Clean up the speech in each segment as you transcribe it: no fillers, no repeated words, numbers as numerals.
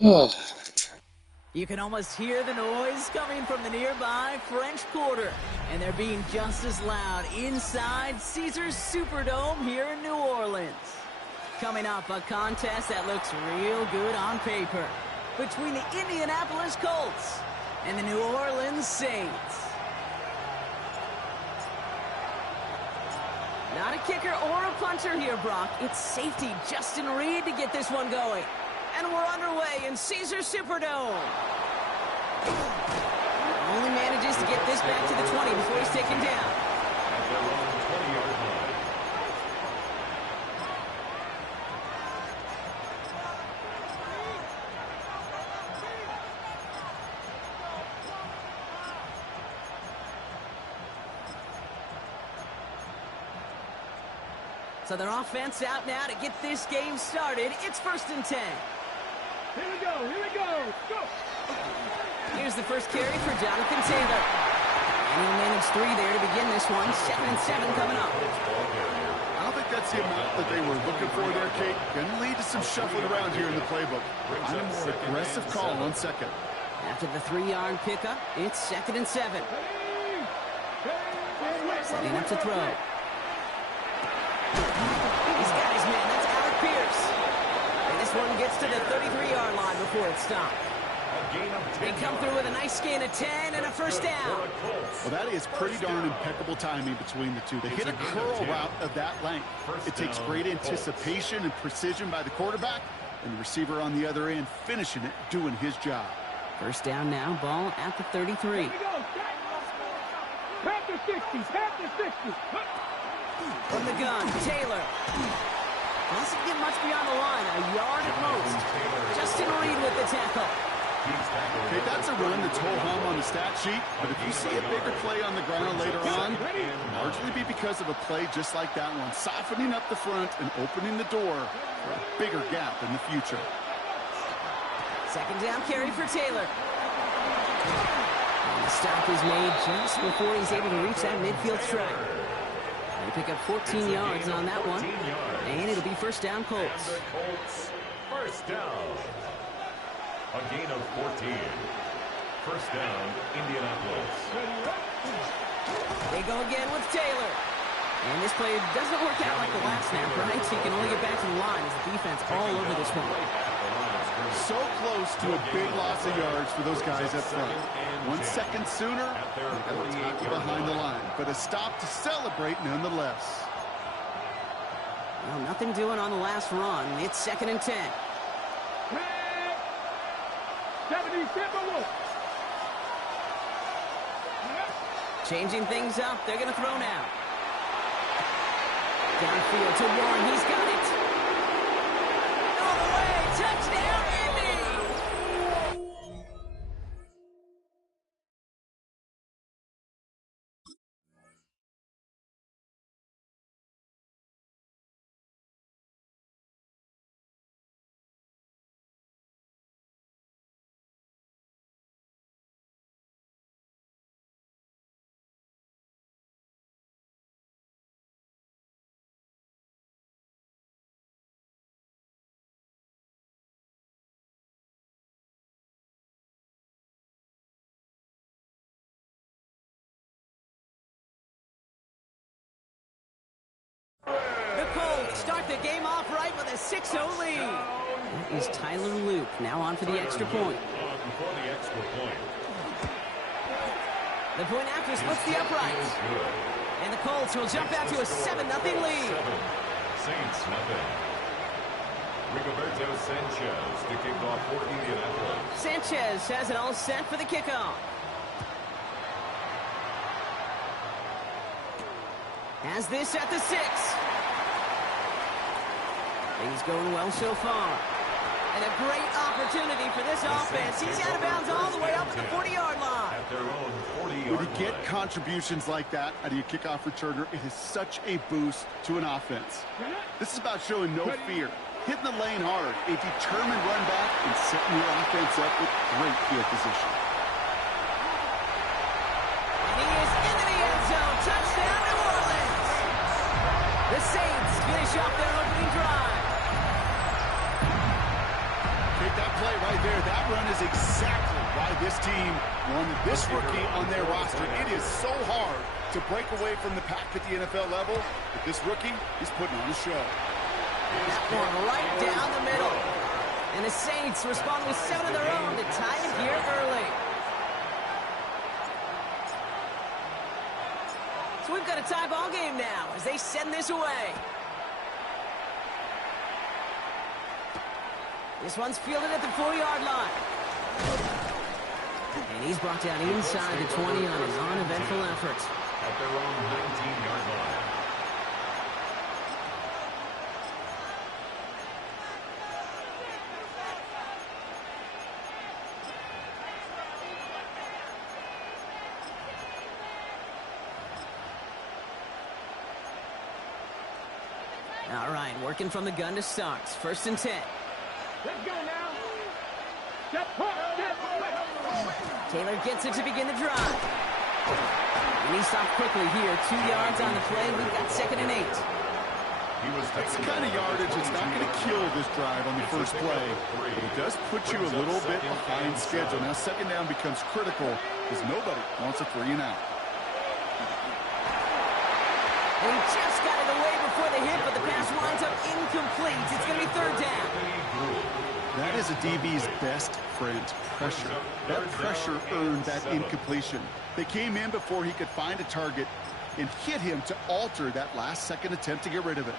You can almost hear the noise coming from the nearby French Quarter, and they're being just as loud inside Caesars Superdome here in New Orleans. Coming up, a contest that looks real good on paper between the Indianapolis Colts and the New Orleans Saints. Not a kicker or a punter here, Brock. It's safety Justin Reed to get this one going. And we're underway in Caesars Superdome. Only manages to get this back to the 20 before he's taken down. At their own 20-yard line. So their offense out now to get this game started. It's 1st and 10. Here we go, go! Here's the first carry for Jonathan Taylor. And he'll manage 3 there to begin this one. 2nd and 7 coming up. I don't think that's the amount that they were looking for there, Kate. Going to lead to some shuffling around here in the playbook. I'm a more aggressive call on 2nd. After the 3-yard pickup, it's 2nd and 7. Setting up to throw. He's got his man. That's Alec Pierce. And this one gets to the 33-yard line before it's stopped. They come through with a nice gain of 10 and a first down. Well, that is pretty darn impeccable timing between the two. They hit a curl route of that length. It takes great anticipation and precision by the quarterback, and the receiver on the other end finishing it, doing his job. First down now, ball at the 33. Pat the 60s, pat the 60s. From the gun, Taylor. Doesn't get much beyond the line, a yard at most. Justin Reed with the tackle. Okay, that's a run that's ho-hum on the stat sheet, but if you see a bigger play on the ground later on, it'll largely be because of a play just like that one, softening up the front and opening the door for a bigger gap in the future. 2nd down carry for Taylor. And the stop is made just before he's able to reach that midfield strike. They pick up 14 yards on that one, and it'll be first down Colts. First down. A gain of 14. First down, Indianapolis. They go again with Taylor. And this play doesn't work out like the last snap, right? So he can only get back to the line as the defense all over this one. So close to a big loss of yards for those guys up front. 1 second sooner, they'll tackle behind the line. But a stop to celebrate nonetheless. Well, nothing doing on the last run. It's 2nd and 10. 77. Changing things up. They're going to throw now. Downfield to Warren. He's got it. All the way. Touchdown, Indy. The Colts start the game off right with a 6-0 lead. That is Tyler Luke now on for the extra point. The point after splits the uprights. And the Colts will jump out to a 7-0 lead. Saints nothing. Rigoberto Sanchez to kick off for Indianapolis. Sanchez has it all set for the kickoff. Has this at the 6. Things going well so far. And a great opportunity for this offense. He's out of bounds all the way up at the 40-yard line. At their own 40-yard When you get contributions like that out of your kickoff returner, it is such a boost to an offense. This is about showing no fear, hitting the lane hard, a determined run back, and setting your offense up with great field position. And he is into the end zone. Touchdown, New Orleans. The Saints finish off their opening drive. That play right there. That run is exactly why this team wanted this rookie on their roster. It is so hard to break away from the pack at the NFL level, but this rookie is putting on a show. That one right down the middle. And the Saints respond with 7 of their own to tie it here early. So we've got a tie ball game now as they send this away. This one's fielded at the 4-yard line. And he's brought down inside the 20 on his uneventful effort. At their own 19-yard line. All right, working from the gun to start. 1st and 10. Let's go now. Step up, step up. Taylor gets it to begin the drive. And he stopped quickly here. 2 yards on the play. We've got 2nd and 8. That's the kind of yardage that's not going to kill this drive on the first play. But it does put you a little bit behind schedule. Now 2nd down becomes critical because nobody wants a 3 and out. And he just got it away before the hit, but the pass winds up incomplete. It's going to be 3rd down. That is a DB's best friend, pressure. That pressure earned that incompletion. They came in before he could find a target and hit him to alter that last-second attempt to get rid of it.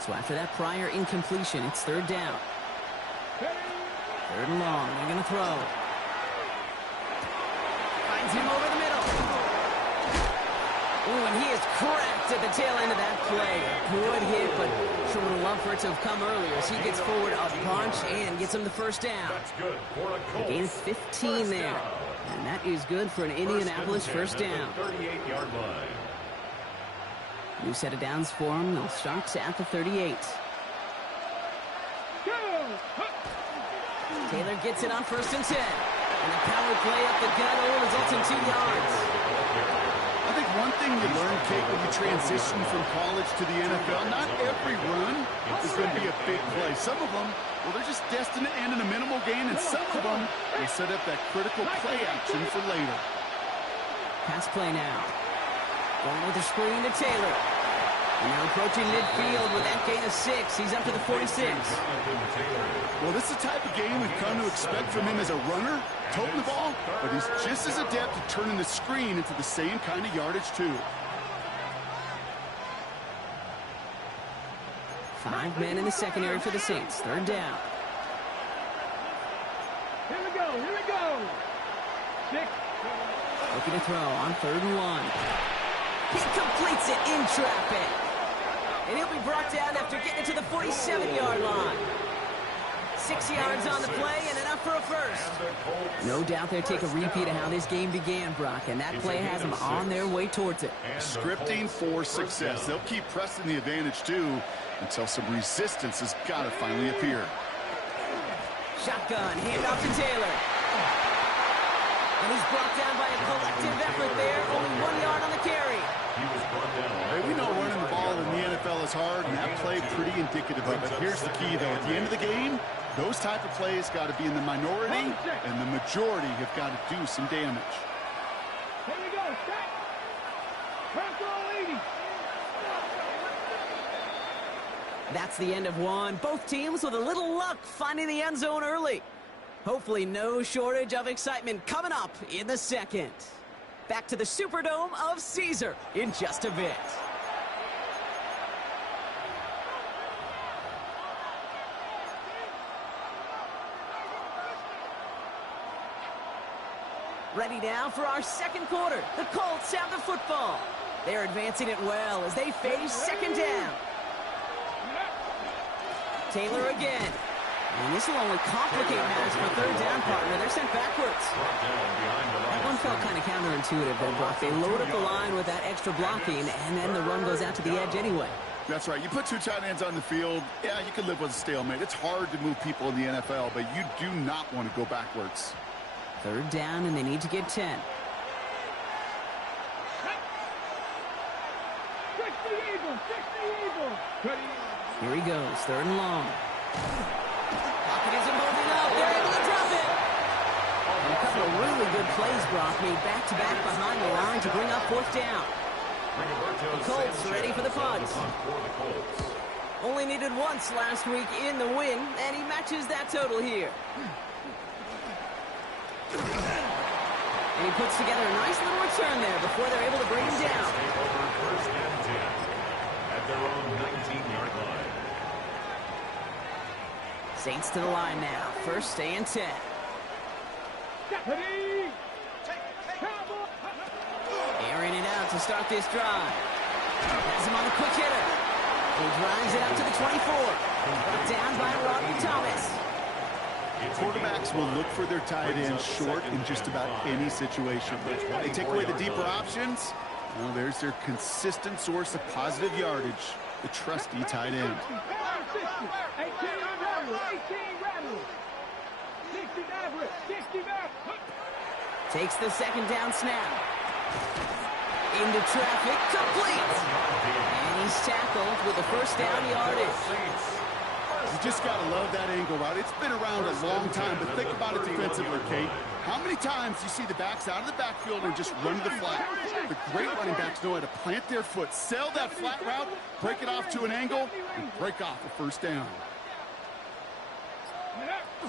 So after that prior incompletion, it's 3rd down. 3rd and long. They're going to throw. Finds him over the middle. Ooh, and he is cracked at the tail end of that play. Good hit, but sure would have loved for it to have come earlier as he gets forward a bunch and gets him the 1st down. That's good for a Colts. Gain 15 there. And that is good for an Indianapolis 1st down. 38-yard line. New set of downs for him. They'll start at the 38. Taylor gets it on 1st and 10. And the power play up the gut results in 2 yards. I think one thing you learn, Kate, when you transition from college to the NFL, not every run is going to be a big play. Some of them, well, they're just destined to end in a minimal gain, and some of them will set up that critical play action for later. Pass play now. Going with the screen to Taylor. And they're approaching midfield with that gain of 6. He's up to the 46. Well, this is the type of game we've come to expect from him as a runner, toting the ball, but he's just as adept at turning the screen into the same kind of yardage, too. 5 men in the secondary for the Saints. 3rd down. Here we go, here we go. 6. Looking to throw on 3rd and 1. He completes it in traffic. And he'll be brought down after getting it to the 47-yard line. 6 yards on the play and enough for a 1st. No doubt they'll take a repeat of how this game began, Brock, and that play has them on their way towards it. Scripting for success. They'll keep pressing the advantage, too, until some resistance has got to finally appear. Shotgun, handoff to Taylor. And he's brought down by a collective effort there. Only 1 yard on the carry. He was brought down. Hey, we know running the ball in the NFL is hard, and that play pretty indicative of it. Here's the key, though. At the end of the game, those type of plays got to be in the minority, and the majority have got to do some damage. Here we go, set. Turn throw 80. That's the end of one. Both teams with a little luck finding the end zone early. Hopefully no shortage of excitement coming up in the 2nd. Back to the Superdome of Caesar in just a bit. Ready now for our 2nd quarter. The Colts have the football. They're advancing it well as they face 2nd down. Taylor again. And this will only complicate matters for 3rd down, partner. They're sent backwards. That one felt kind of counterintuitive, though, Brock. They load up the line with that extra blocking, and then the run goes out to the edge anyway. That's right. You put 2 tight ends on the field, yeah, you can live with a stalemate. It's hard to move people in the NFL, but you do not want to go backwards. 3rd down, and they need to get 10. 60 Eagles, 60 Eagles. Here he goes, 3rd and long. Pocket isn't holding up. They're able to drive. plays, Brock, made back-to-back behind the line to bring up fourth down. The Colts ready for the punt. Only needed once last week in the win, and he matches that total here. And he puts together a nice little return there before they're able to bring him down. First and 10 at their own 19-yard line. Saints to the line now. First and 10. Airing it out to start this drive. Has him on the quick hitter. He drives it up to the 24. Brought down by Robert Thomas. Quarterbacks will look for their tight end short in just about any situation. They take away the deeper options. Well, there's their consistent source of positive yardage, the trusty tight end. 60 back. Takes the second down snap. Into traffic, complete. And he's tackled with the first down yardage. You just got to love that angle route. It's been around a long time, but think about it defensively, Kate. How many times you see the backs out of the backfield and just run to the flat? The great running backs know how to plant their foot, sell that flat route, break it off to an angle, and break off a first down. Out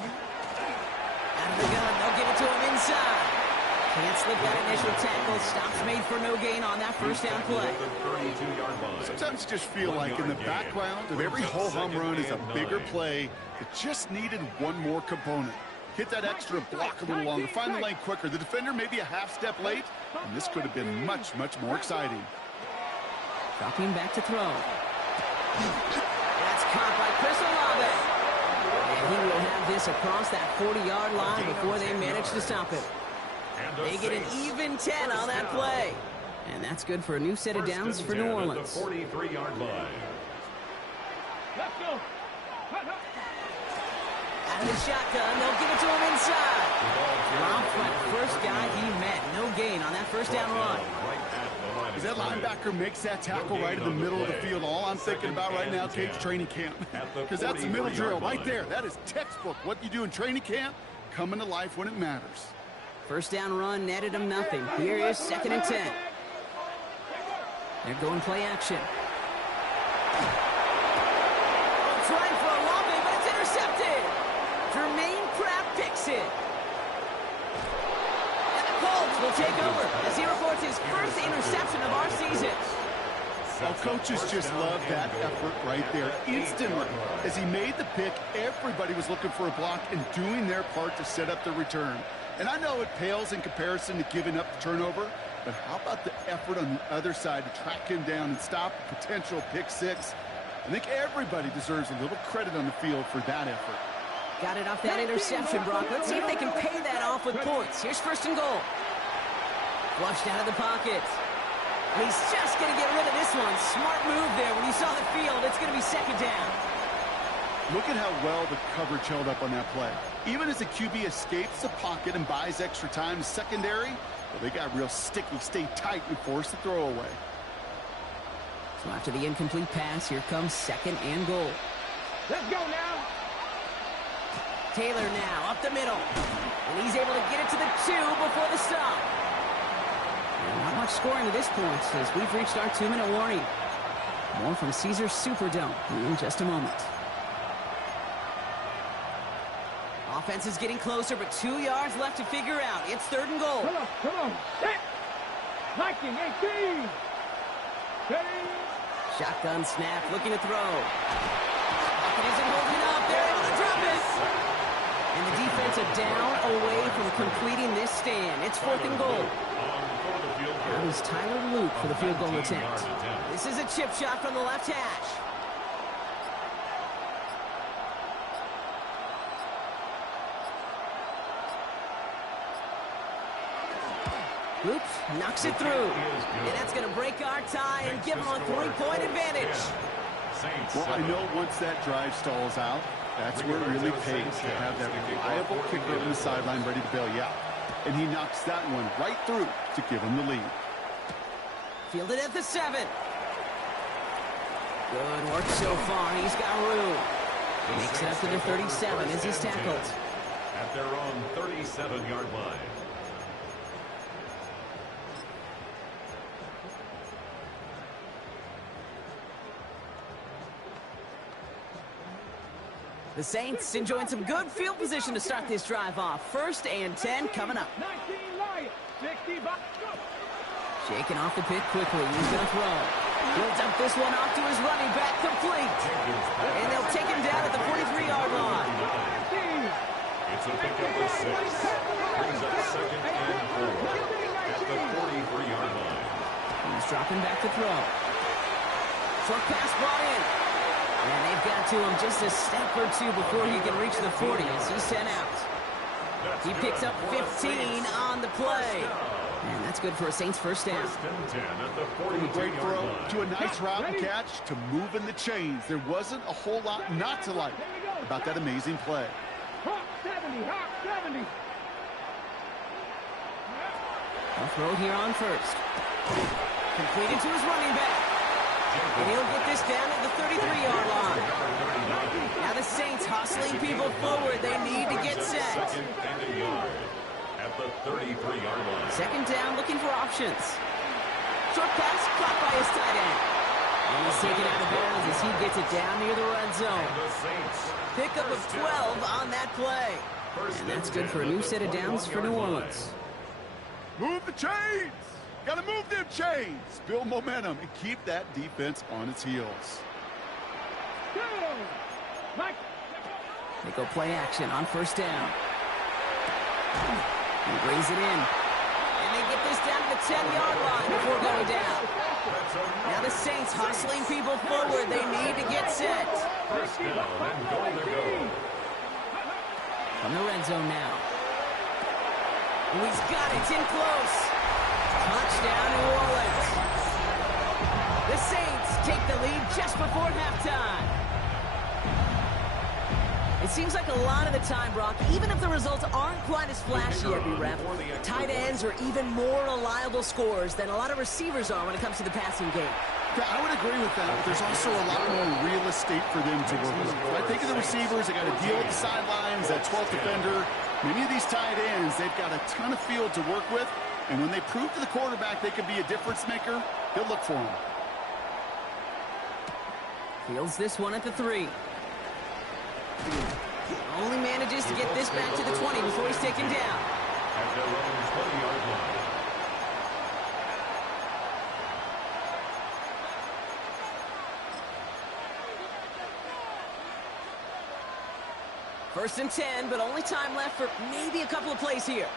of the gun, they'll give it to him inside. Can't slip that initial tackle. Stops made for no gain on that first down play. Sometimes you just feel like in the background of every ho-hum run is a bigger play that just needed one more component. Hit that extra block a little longer, find the lane quicker. The defender may be a half step late, and this could have been much, much more exciting. Dropping back to throw. That's caught by Chris Olave. And he will have this across that 40-yard line before they manage to stop it. They get an even 10 on that play. And that's good for a new set of downs for New Orleans. 43-yard line. Let's go. Out of the shotgun, they'll give it to him inside. Dropped by the first guy he met. No gain on that first down run. As that linebacker makes that tackle right in the middle of the field, all I'm thinking about right now, Kate's training camp. Because that's the middle drill right there. That is textbook. What you do in training camp, coming to life when it matters. First down run netted him nothing. Here is second and 10. They're going play action. Trying for a long way, but it's intercepted. Jermaine Pratt picks it. And the Colts will take over as he reports his first interception of our season. Well, coaches just love that effort right there. Instantly, as he made the pick, everybody was looking for a block and doing their part to set up the return. And I know it pales in comparison to giving up the turnover, but how about the effort on the other side to track him down and stop a potential pick six? I think everybody deserves a little credit on the field for that effort. Got it off that interception, Brock. Let's see if they can pay that off with points. Here's first and goal. Flushed out of the pocket. And he's just going to get rid of this one. Smart move there. When you saw the field, it's going to be second down. Look at how well the coverage held up on that play. Even as the QB escapes the pocket and buys extra time in secondary, well, they got real sticky, stay tight, and force the throw away. So after the incomplete pass, here comes second and goal. Let's go now. Taylor now up the middle. And he's able to get it to the 2 before the stop. And not much scoring to this point as we've reached our 2-minute warning. More from Caesars Superdome in just a moment. Offense is getting closer, but 2 yards left to figure out. It's third and goal. Come on. Set. Liking 18. Shotgun snap, looking to throw. Pocket isn't holding up. They're able to drop it. And the defense are down away from completing this stand. It's fourth and goal. That is Tyler Luke for the field goal attempt. This is a chip shot from the left hash. Luke knocks it through. And that's going to break our tie and give them a 3-point advantage. Well, I know once that drive stalls out, that's where it really pays to have that reliable kicker on the sideline ready to bail you out. And he knocks that one right through to give him the lead. Fielded at the 7. Good work so far. He's got room. Makes it up to the 37 as he's tackled. At their own 37-yard line. The Saints enjoying some good field position to start this drive off. 1st and 10 coming up. 19 Lions, 60 bucks. Shaking off the pit quickly. He's going to throw. He'll dump this one off to his running back, complete. And they'll take him down at the 43-yard line. It's a pickup of 6. Brings up 2nd and 4 at the 43-yard line. He's dropping back to throw. Short pass brought in. And they've got to him just a step or two before he can reach the 40 as he's sent out. He picks up 15 on the play. And that's good for a Saints first down. 1st and 10 at the From a great 42-yard throw line. to a nice route and catch to moving the chains. There wasn't a whole lot not to like about that amazing play. Hawk 70, Hawk 70. He'll throw here on 1st. Completed to his running back. And he'll get this down at the 33-yard line. Now the Saints hustling people forward. They need to get set. 2nd and a yard at the 33-yard line. 2nd down, looking for options. Short pass caught by his tight end. And he's taken out of bounds as he gets it down near the red zone. The Saints. Pickup of 12 on that play. And that's good for a new set of downs for New Orleans. Move the chains! Gotta move them chains! Build momentum and keep that defense on its heels. Go. Mike. They go play action on 1st down. He brings it in. And they get this down to the 10-yard line before going down. Now the Saints hustling people forward. They need to get set. 1st down and goal to go. From the red zone now. Oh, he's got it. It's in close. Touchdown, New Orleans. The Saints take the lead just before halftime. It seems like a lot of the time, Brock, even if the results aren't quite as flashy every rep, tight ends are even more reliable scorers than a lot of receivers are when it comes to the passing game. Yeah, I would agree with that, but there's also a lot more real estate for them to work with. When I think of the receivers, they got to deal with the sidelines, that 12th defender. Many of these tight ends, they've got a ton of field to work with, and when they prove to the quarterback they can be a difference maker, he'll look for him. Fields this one at the 3. Only manages to get this back to the 20 before he's taken down. At their own 20-yard line. First and 10, but only time left for maybe a couple of plays here.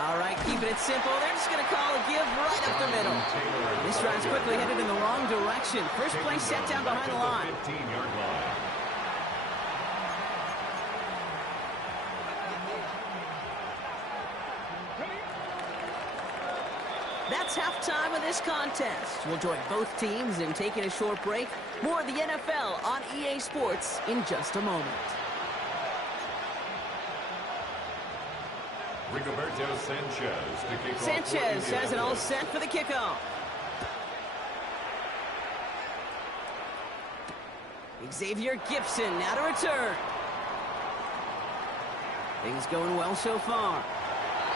All right, keeping it simple. They're just going to call a give right up the middle. This drive's quickly headed in the wrong direction. First play set down behind the line. 15-yard line. That's halftime of this contest. We'll join both teams in taking a short break. More of the NFL on EA Sports in just a moment. Rigoberto Sanchez to kick off. Sanchez has it all set for the kickoff. Xavier Gibson now to return. Things going well so far.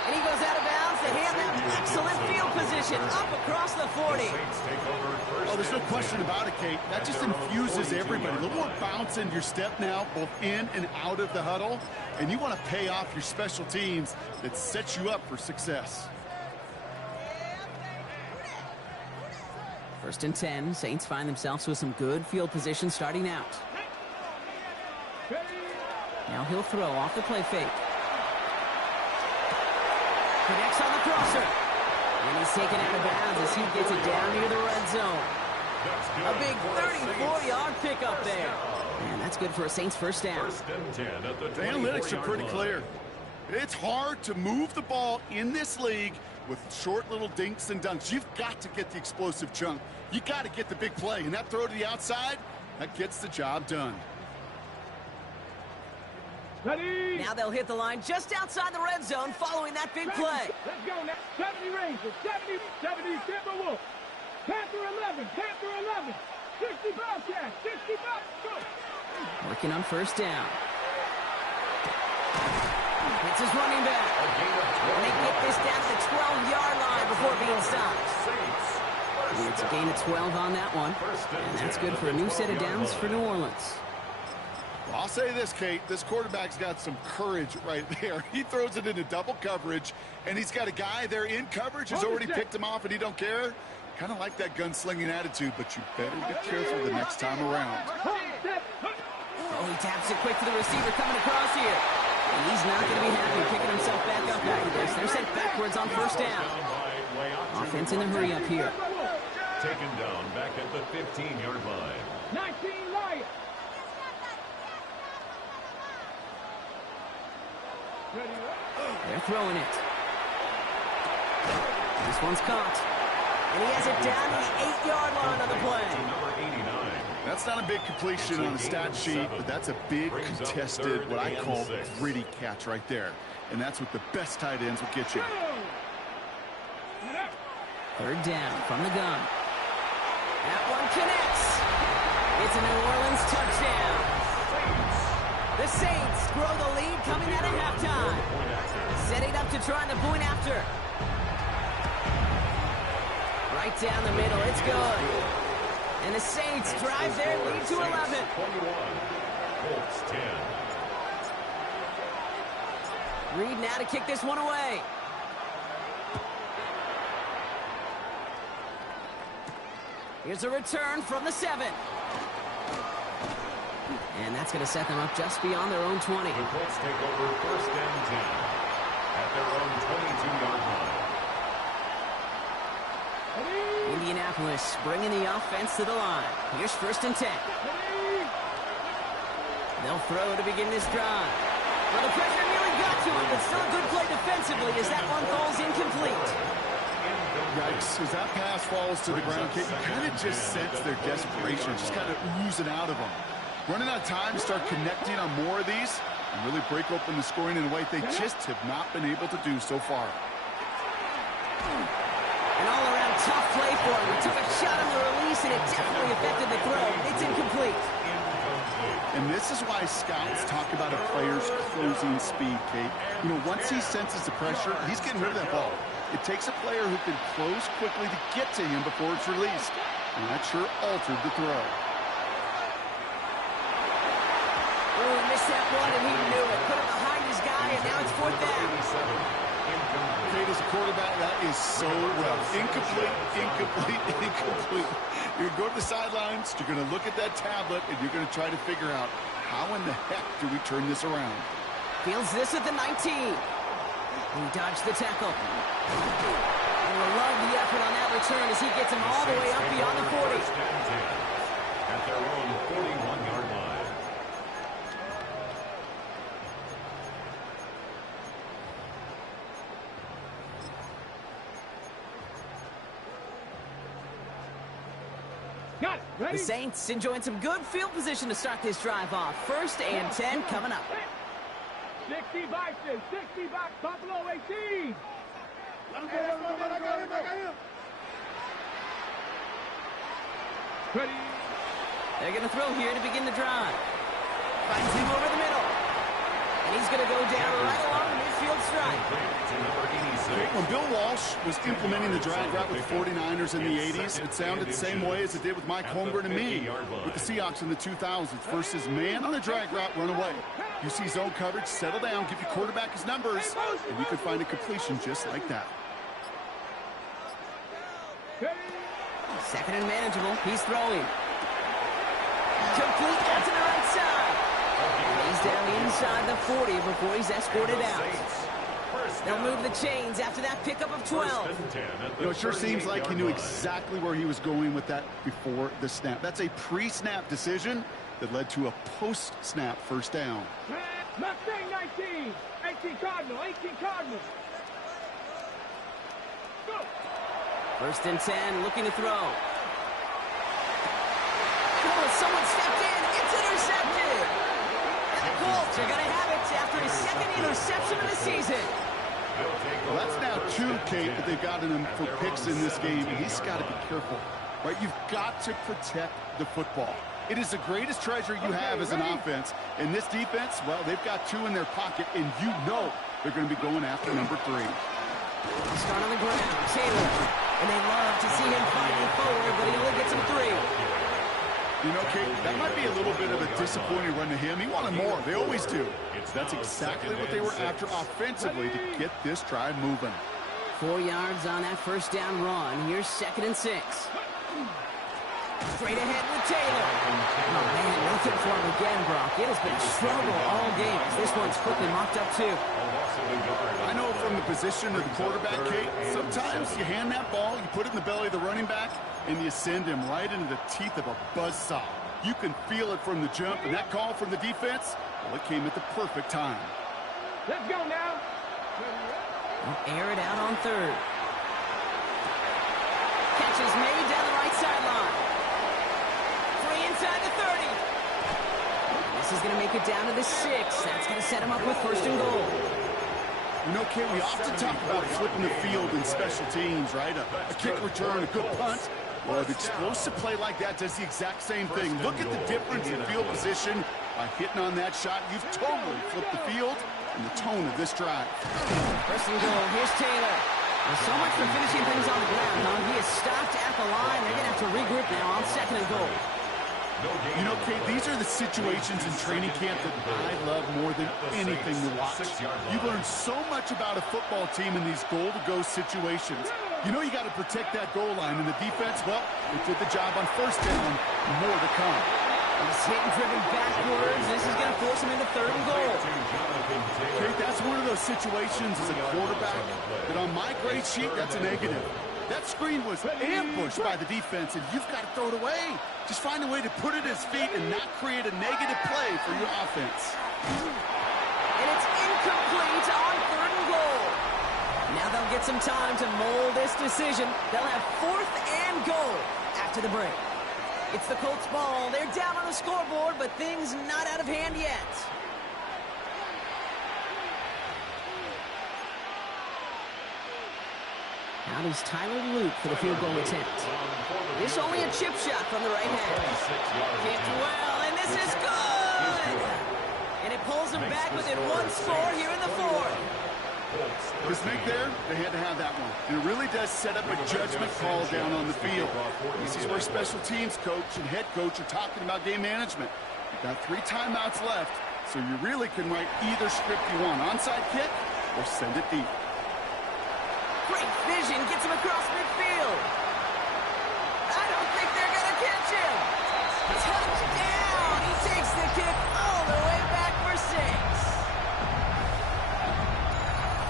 And he goes out of bounds to hand them excellent field position up across the 40. Oh, there's no question about it, Kate. That just infuses everybody. A little more bounce in your step now, both in and out of the huddle. And you want to pay off your special teams that sets you up for success. First and 10, Saints find themselves with some good field position starting out. Now he'll throw off the play fake. Connects on the crosser. And he's taken out of bounds as he gets it down near the red zone. A big 34-yard pickup there. And that's good for a Saints first down. The analytics are pretty clear. It's hard to move the ball in this league with short little dinks and dunks. You've got to get the explosive chunk. You got to get the big play. And that throw to the outside, that gets the job done. Ready. Now they'll hit the line just outside the red zone following that big play. Let's go now. 70 Rangers, 70 Timberwolves. Panther 11, Panther 11. 60 Bobcats, 60 Bobcats. Go. Working on first down. It's his running back. And they get this down to the 12-yard line before being stopped. It's a gain of 12 on that one. And that's good for a new set of downs for New Orleans. Well, I'll say this, Kate. This quarterback's got some courage right there. He throws it into double coverage, and he's got a guy there in coverage who's already picked him off, and he don't care. Kind of like that gunslinging attitude, but you better be careful the next time around. Oh, he taps it quick to the receiver coming across here. And he's not going to be happy picking himself back up after this. They're sent backwards on first down. Offense in a hurry up here. Taken down back at the 15-yard line. 19 Lions. They're throwing it. This one's caught. And he has it down to the 8-yard line on the play. Number 89. That's not a big completion on the stat sheet, but that's a big contested, what I call gritty catch right there. And that's what the best tight ends will get you. Third down from the gun. That one connects. It's a New Orleans touchdown. The Saints grow the lead coming out of halftime. Setting up to try the point after. Right down the middle. It's good. And the Saints drive their lead to 11. 21. Colts 10. Reed now to kick this one away. Here's a return from the 7. And that's going to set them up just beyond their own 20. The Colts take over first and 10 at their own 22-yard line. Indianapolis bringing the offense to the line. Here's first and 10. They'll throw to begin this drive. Well, the pressure nearly got to him, but still a good play defensively as that one falls incomplete. Yikes, as that pass falls to the ground, Kate, you kind of just sense their desperation, just kind of oozing out of them. Running out of time to start connecting on more of these and really break open the scoring in a way they just have not been able to do so far. An all-around tough play for him. He took a shot on the release, and it definitely affected the throw. It's incomplete. And this is why scouts talk about a player's closing speed, Kate. You know, once he senses the pressure, he's getting rid of that ball. It takes a player who can close quickly to get to him before it's released. And that sure altered the throw. Oh, he missed that one, and he knew it. Put it behind his guy, and now it's fourth down. Kate, as a quarterback, that is so rough. Incomplete, incomplete, incomplete. You're going to go to the sidelines, you're going to look at that tablet, and you're going to try to figure out how in the heck do we turn this around. Fields this at the 19. He dodged the tackle. And we'll love the effort on that return as he gets him all the way up beyond the 40. At their own 41-yard line. Got it. Ready? The Saints enjoying some good field position to start this drive off. First and 10 coming up. 60 boxes, 60 box, Buffalo 18. Ready? They're going to throw here to begin the drive. Finds him over the middle. And he's going to go down right along the midfield stripe. When Bill Walsh was implementing the drag route with the 49ers in the 80s, it sounded the same way as it did with Mike Holmgren and me with the Seahawks in the 2000s. Versus man on the drag route, run away. You see zone coverage, settle down, give your quarterback his numbers, and you can find a completion just like that. Second and manageable. He's throwing. Complete out to the right side. He's down inside the 40 before he's escorted out. They'll move the chains after that pickup of 12. You know, it sure seems like he knew exactly where he was going with that before the snap. That's a pre-snap decision that led to a post-snap first down. Mustang 19, 18 Cardinal, 18 Cardinal. Go. First and 10, looking to throw. Oh, someone stepped in. It's intercepted. And the Colts are going to have it after his second interception of the season. Well, that's now 2, Kate, that they've gotten him for picks in this game, and he's got to be careful. Right? You've got to protect the football. It is the greatest treasure you have as an offense. And this defense, well, they've got 2 in their pocket, and you know they're going to be going after number 3. Start on the ground. Taylor. And they love to see him fighting forward, but he only gets him 3. You know, Kate, that might be a little bit of a disappointing run to him. He wanted more. They always do. That's exactly what they were after offensively to get this drive moving. 4 yards on that first down run. Here's 2nd and 6. Straight ahead with Taylor. Oh, man, nothing for him again, Brock. It has been a struggle all game. This one's quickly mocked up, too. I know from the position of the quarterback, Kate, sometimes you hand that ball, you put it in the belly of the running back, and you send him right into the teeth of a buzzsaw. You can feel it from the jump, and that call from the defense, well, it came at the perfect time. Let's go now. Air it out on 3rd. Catch is made down the right sideline. 3 inside the 30. This is going to make it down to the 6. That's going to set him up with 1st and goal. You know, Kate, we often talk about flipping the field in special teams, right? A kick return, a good punt. Well, an explosive play like that does the exact same thing. Look at the difference in field position. By hitting on that shot, you've totally flipped the field and the tone of this drive. 1st and goal. Here's Taylor. Well, so much for finishing things on the ground, huh? He is stopped at the line. They're going to have to regroup now on 2nd and goal. You know, Kate, these are the situations in training camp that I love more than anything to watch. You learn so much about a football team in these goal-to-go situations. You know you got to protect that goal line, and the defense, well, they did the job on 1st down. More to come. He's hit and driven backwards. This is going to force him into 3rd and goal. Kate, that's one of those situations as a quarterback that on my grade sheet, that's a negative. That screen was ambushed by the defense, and you've got to throw it away. Just find a way to put it at his feet and not create a negative play for your offense. And it's incomplete on 3rd and goal. Now they'll get some time to mold this decision. They'll have 4th and goal after the break. It's the Colts ball. They're down on the scoreboard, but things not out of hand yet. Now he's Tyler Luke for the field goal attempt. This only a chip shot from the right hand. Kicked well, and this is good! And it pulls him back within 1 score here in the 4th. This make there, they had to have that one. And it really does set up a judgment call down on the field. This is where special teams coach and head coach are talking about game management. You've got 3 timeouts left, so you really can write either script you want. Onside kick or send it deep. Great vision, gets him across midfield. I don't think they're going to catch him. Touchdown! He takes the kick all the way back for 6.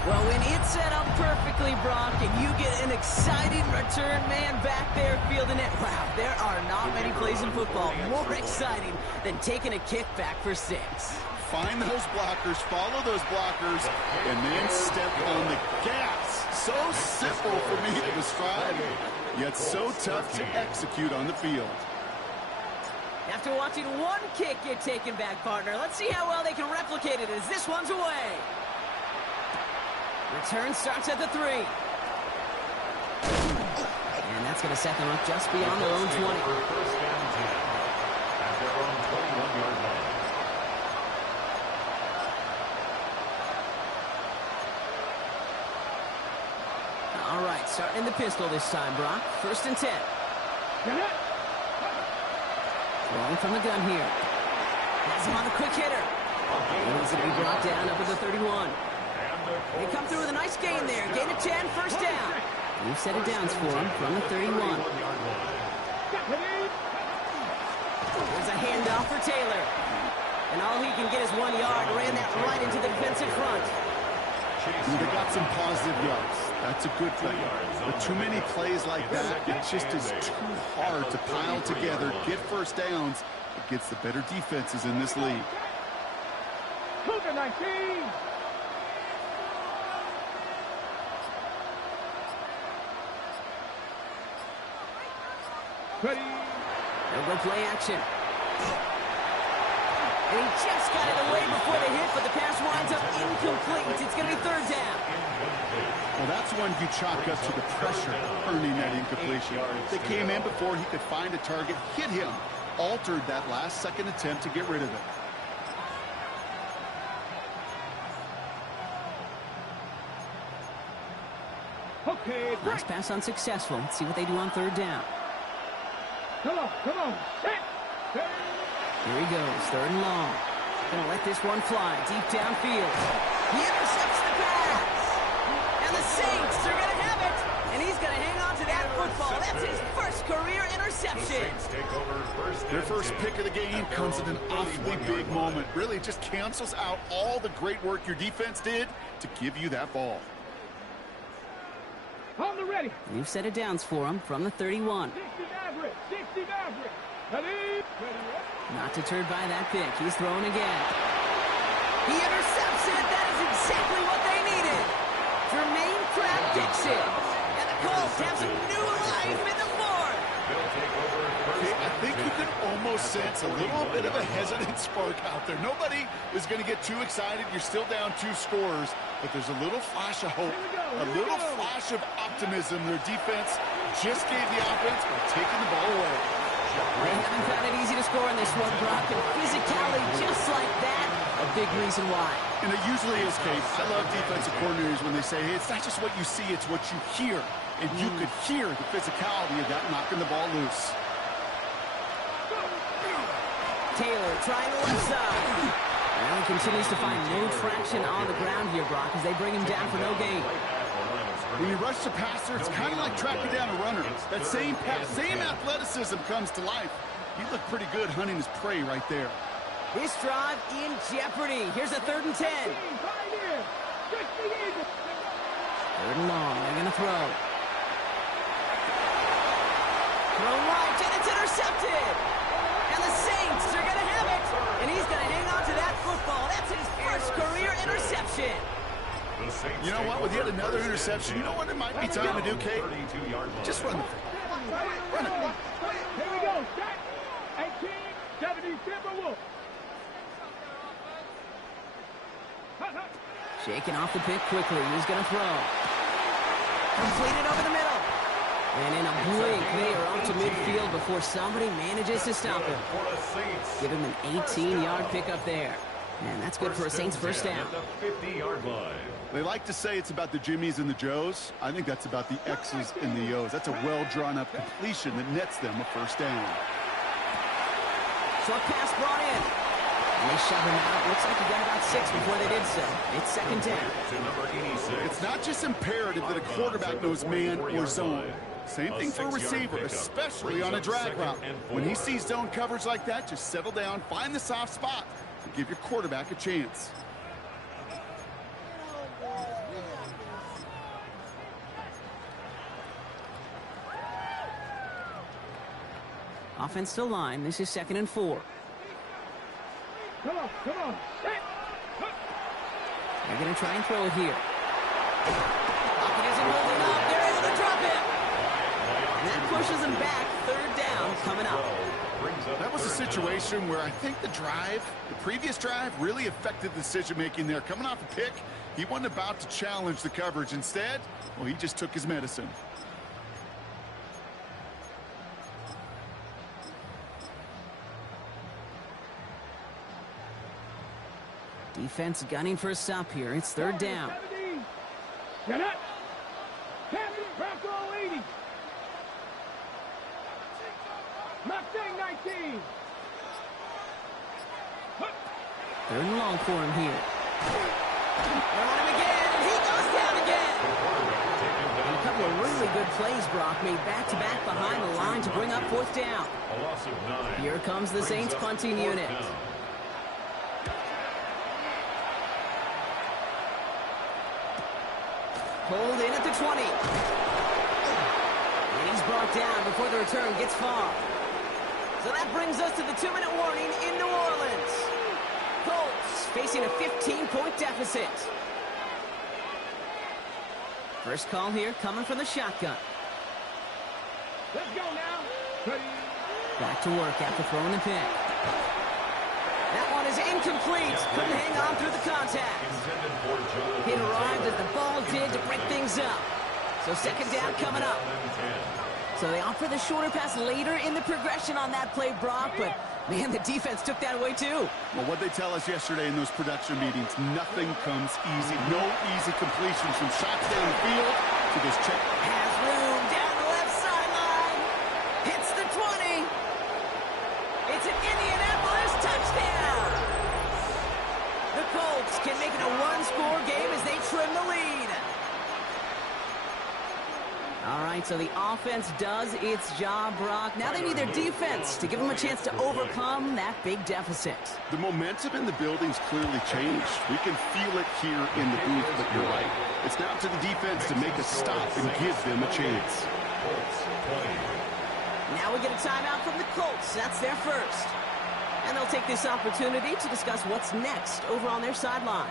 Well, when it's set up perfectly, Brock, and you get an exciting return man back there fielding it, wow, there are not many plays in football more exciting than taking a kick back for 6. Find those blockers, follow those blockers, and then step on the gas. So simple for me to describe, yet so tough to execute on the field. After watching one kick get taken back, partner, let's see how well they can replicate it as this one's away. Return starts at the 3. And that's going to set them up just beyond their own 20. First down 10 at their own 21-yard line. All right, starting in the pistol this time, Brock. 1st and 10. Throwing from the gun here. Has him on the quick hitter. And he's going to be brought down up at the 31. They come through with a nice gain there. Gain of 10, 1st down. We've set it downs for him from the 31. There's a handoff for Taylor. And all he can get is 1 yard. Ran that right into the defensive front. They got some positive yards. That's a good thing. But too many plays like that, it just is too hard to pile together, get 1st downs against the better defenses in this league. Cougar 19. Ready. They'll go play action. And he just got it away before the hit, but the pass winds up incomplete. It's going to be 3rd down. Well, that's one you chalk up to the pressure earning that incompletion. They came in before he could find a target, hit him, altered that last-second attempt to get rid of it. Okay, Nice pass unsuccessful. Let's see what they do on third down. come on. Set. Here he goes, third and long. Gonna let this one fly deep downfield. He intercepts the pass. And the Saints are gonna have it. And he's gonna hang on to that football. That's his first career interception. Their first pick of the game comes at an awfully big moment. Really just cancels out all the great work your defense did to give you that ball. On the ready. New set of downs for him from the 31. 60 Maverick. Ready. Not deterred by that pick. He's throwing again. He intercepts it. That is exactly what they needed. Jermaine Pratt Dixon. And the Colts have some new life in the fourth. Okay, I think you can almost sense a little bit of a hesitant spark out there. Nobody is going to get too excited. You're still down 2 scores, but there's a little flash of hope, a little flash of optimism. Their defense just gave the offense by taking the ball away. They haven't found it easy to score in this one, Brock, and physicality just like that, a big reason why. And it usually is, Kate. I love defensive coordinators when they say, hey, it's not just what you see, it's what you hear. And you could hear the physicality of that knocking the ball loose. Taylor trying the left side. Well, he continues to find no traction on the ground here, Brock, as they bring him down for no gain. When you rush the passer, it's kind of like tracking down a runner. That same athleticism comes to life. He looked pretty good hunting his prey right there. This drive in jeopardy. Here's a 3rd and 10. Third and long. They're going to throw. Throw right, and it's intercepted. And the Saints are going to have it. And he's going to hang on to that football. That's his first career interception. You know what? With yet another interception, you know what it might be time to do, Kate? Just run the thing. Run it. Here we go. Set. 18, 70, Timberwolves. Shaking off the pick quickly. He's going to throw. Completed over the middle. And in a blink, they are up to midfield before somebody manages to stop him. Give him an 18-yard pickup there. And that's good for a Saints first down. They like to say it's about the Jimmies and the Joes. I think that's about the X's and the O's. That's a well-drawn-up completion that nets them a first down. Short pass brought in. And they shove him out. Looks like he got about 6 before they did so. It's 2nd down. It's not just imperative that a quarterback knows man or zone. Same thing for a receiver, especially on a drag route. When he sees zone coverage like that, just settle down, find the soft spot, and give your quarterback a chance. Offensive line. This is 2nd and 4. Come on. Set. They're going to try and throw it here. Pocket isn't holding up. They're able to drop it. And that pushes them back. 3rd down coming up. That was a situation where I think the previous drive, really affected the decision-making there. Coming off a pick, he wasn't about to challenge the coverage. Instead, well, he just took his medicine. Defense gunning for a stop here. It's 3rd down. Get up. Captain Bronco 80. Mustang 19. 3rd and long for him here. They're on him again, and he goes down again. And a couple of really good plays, Brock, made back-to-back behind the line to bring up 4th down. Here comes the Saints punting unit. Pulled in at the 20. And he's brought down before the return gets far. So that brings us to the 2-minute warning in New Orleans. Colts facing a 15-point deficit. First call here coming from the shotgun. Let's go now. Back to work after throwing the pick. That one is incomplete. Couldn't hang on through the contact. It arrived as the ball did to break things up. So 2nd down coming up. So they offer the shorter pass later in the progression on that play, Brock, but man, the defense took that away too. Well, what they tell us yesterday in those production meetings, nothing comes easy. No easy completions from shots down the field to after this check. Has room down the left sideline. Hits the 20. It's an Indianapolis touchdown. The Colts can make it a one-score game as they trim the lead. All right, so the offense does its job, Brock. Now they need their defense to give them a chance to overcome that big deficit. The momentum in the building's clearly changed. We can feel it here in the booth, but you're right. It's now to the defense to make a stop and give them a chance. Now we get a timeout from the Colts. That's their first. And they'll take this opportunity to discuss what's next over on their sideline.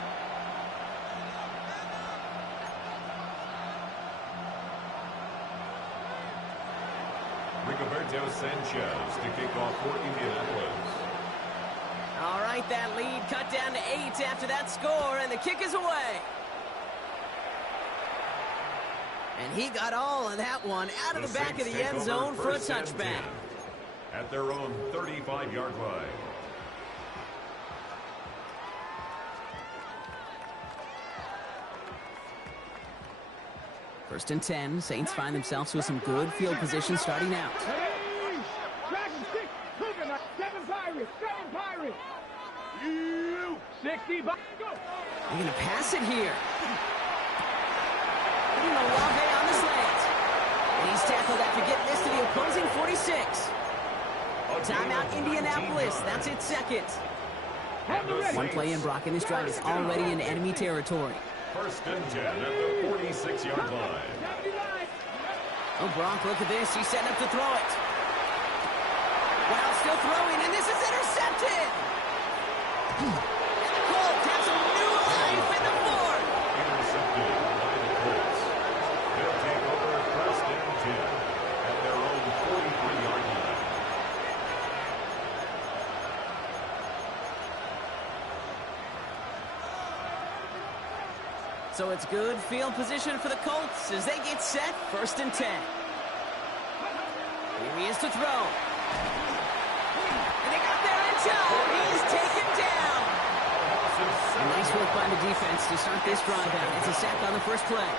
Dokta Sanchez to kick off for Indianapolis. All right, that lead cut down to 8 after that score, and the kick is away. And he got all of that one out of the back of the end zone for a touchback. At their own 35-yard line. First and 10, Saints find themselves with some good field position starting out. 60. They're going to pass it here. Olave on the slant. And he's tackled after getting this to the opposing 46. Timeout Indianapolis. That's its second. One play in, Brock, and this drive is already in enemy territory. First and 10 at the 46-yard line. Oh, Brock, look at this. He's setting up to throw it. While still throwing, and this is intercepted. And the Colts have some new life in the fourth. Intercepted by the Colts. They'll take over first and 10 at their own 43-yard line. So it's good field position for the Colts as they get set. First and 10. Here he is to throw. And they got there in time. He's taken down. Nice work by the defense to start this drive out. It's a sack on the first play.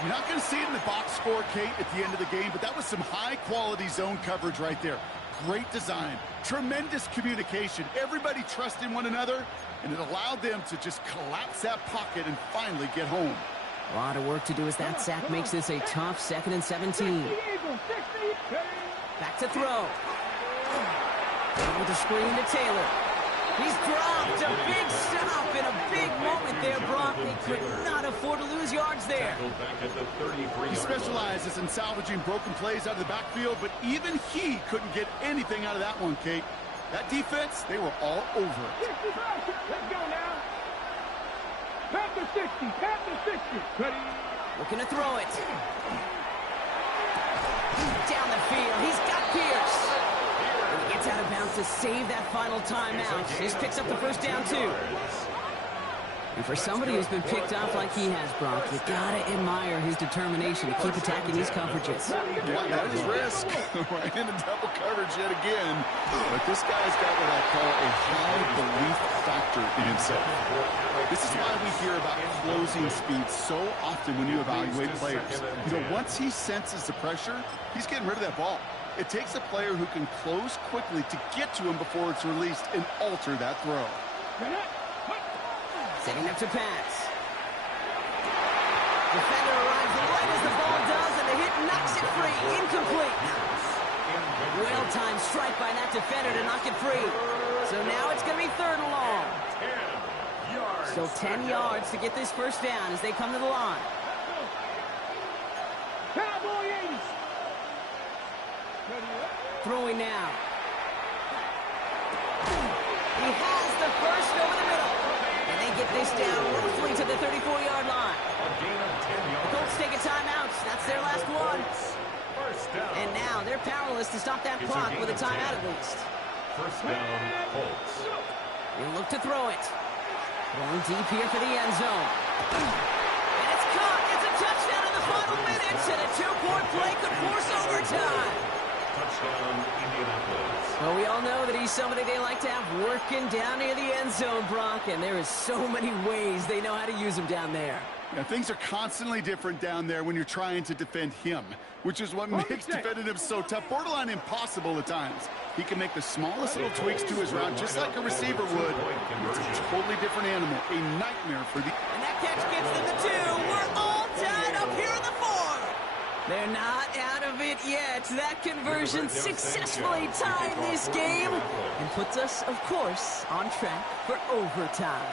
You're not going to see it in the box score, Kate, at the end of the game, but that was some high-quality zone coverage right there. Great design. Tremendous communication. Everybody trusting one another, and it allowed them to just collapse that pocket and finally get home. A lot of work to do as that sack makes this a tough 2nd and 17. Back to throw. With the screen to Taylor. He's dropped. A big stop and a big moment there, Brock. They could not afford to lose yards there. He specializes in salvaging broken plays out of the backfield, but even he couldn't get anything out of that one, Kate. That defense, they were all over it. Let's go now. Pass the 60. Pass the 60. Ready? Looking to throw it. Down the field. He's got Pierce. And he gets out of bounds to save that final timeout. This picks up the first down, too. And for somebody who's been picked off like he has, Brock, you gotta admire his determination to keep attacking these coverages. Yeah, that is risk. Right into double coverage yet again. But this guy's got what I call a high belief factor in himself. This is why we hear about closing speed so often when you evaluate players. You know, once he senses the pressure, he's getting rid of that ball. It takes a player who can close quickly to get to him before it's released and alter that throw. Setting up to pass. Defender arrives right as the ball does, and the hit knocks it free. Incomplete. Well-timed strike by that defender to knock it free. So now it's going to be 3rd and long. Still 10 yards to get this first down as they come to the line. Cowboy 80. Throwing now. He has the first over the middle. And they get this down roughly to the 34-yard line. The Colts take a timeout. That's their last one. And now they're powerless to stop that clock with a timeout at least. First down, Colts. They'll look to throw it. Going deep here for the end zone. And it's caught. It's a touchdown in the final minutes. And a 2-point play could force overtime. Touchdown, Indianapolis. Well, we all know that he's somebody they like to have working down near the end zone, Brock. And there is so many ways they know how to use him down there. Yeah, things are constantly different down there when you're trying to defend him, which is what makes defending him so tough, borderline impossible at times. He can make the smallest little tweaks to his route, just like a receiver would. It's a totally different animal, a nightmare for the... And that catch gets them the 2. We're all tied up here in the 4. They're not out of it yet. That conversion successfully tied this game and puts us, of course, on track for overtime.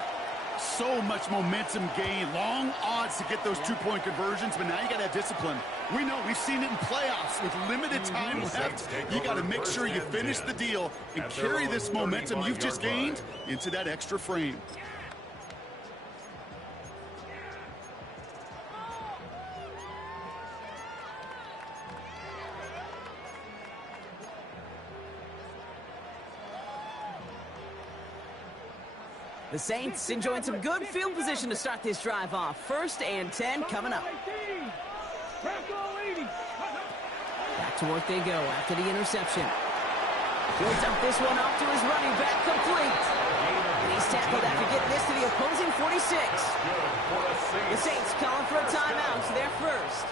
So much momentum gain, long odds to get those 2-point conversions, but now you got to have discipline. We know, we've seen it in playoffs with limited time left. You got to make sure you finish the deal and carry this momentum you've just gained into that extra frame. The Saints enjoying some good field position to start this drive off. 1st and 10 coming up. Back to work they go after the interception. He'll dump this one off to his running back, complete. And he's tackled after getting this to the opposing 46. The Saints calling for a timeout. They're first.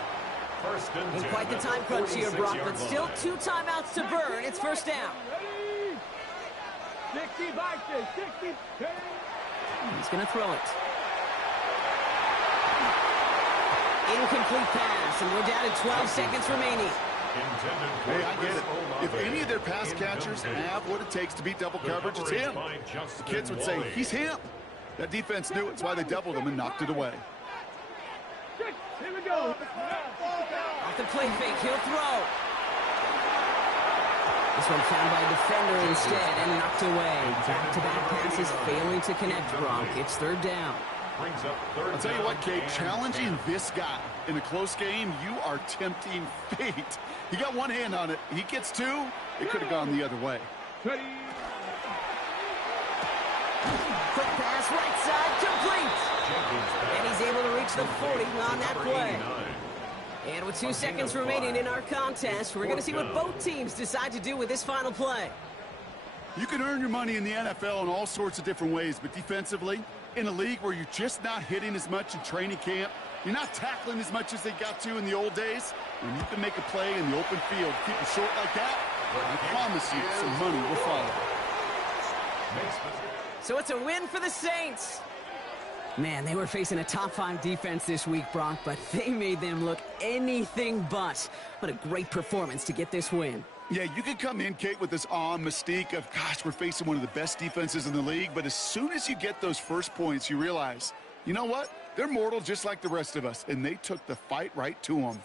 In quite the time crunch here, Brock, but still 2 timeouts to burn. It's 1st down. 60 back there, 60. He's going to throw it. Incomplete pass, and we're down to 12 seconds remaining. Hey, I get it. If any of their pass catchers have what it takes to beat double coverage, it's him. The kids would say, he's him. That defense knew it's why they doubled him and knocked it away. Here we go. Off the play fake, he'll throw. This one found by a defender instead and knocked away. Back-to-back passes failing to connect, Brock. It's 3rd down. I'll tell you what, Kate, challenging this guy in a close game, you are tempting fate. He got one hand on it. He gets 2. It could have gone the other way. Quick pass, right side, complete. And he's able to reach the 40 on that play. And with 2 seconds remaining in our contest, we're going to see what both teams decide to do with this final play. You can earn your money in the NFL in all sorts of different ways, but defensively, in a league where you're just not hitting as much in training camp, you're not tackling as much as they got to in the old days, when you can make a play in the open field, keep it short like that, I promise you some money will follow. So it's a win for the Saints. Man, they were facing a top 5 defense this week, Brock, but they made them look anything but. What a great performance to get this win. Yeah, you could come in, Kate, with this awe and mystique of, gosh, we're facing one of the best defenses in the league, but as soon as you get those first points, you realize, you know what? They're mortal just like the rest of us, and they took the fight right to them.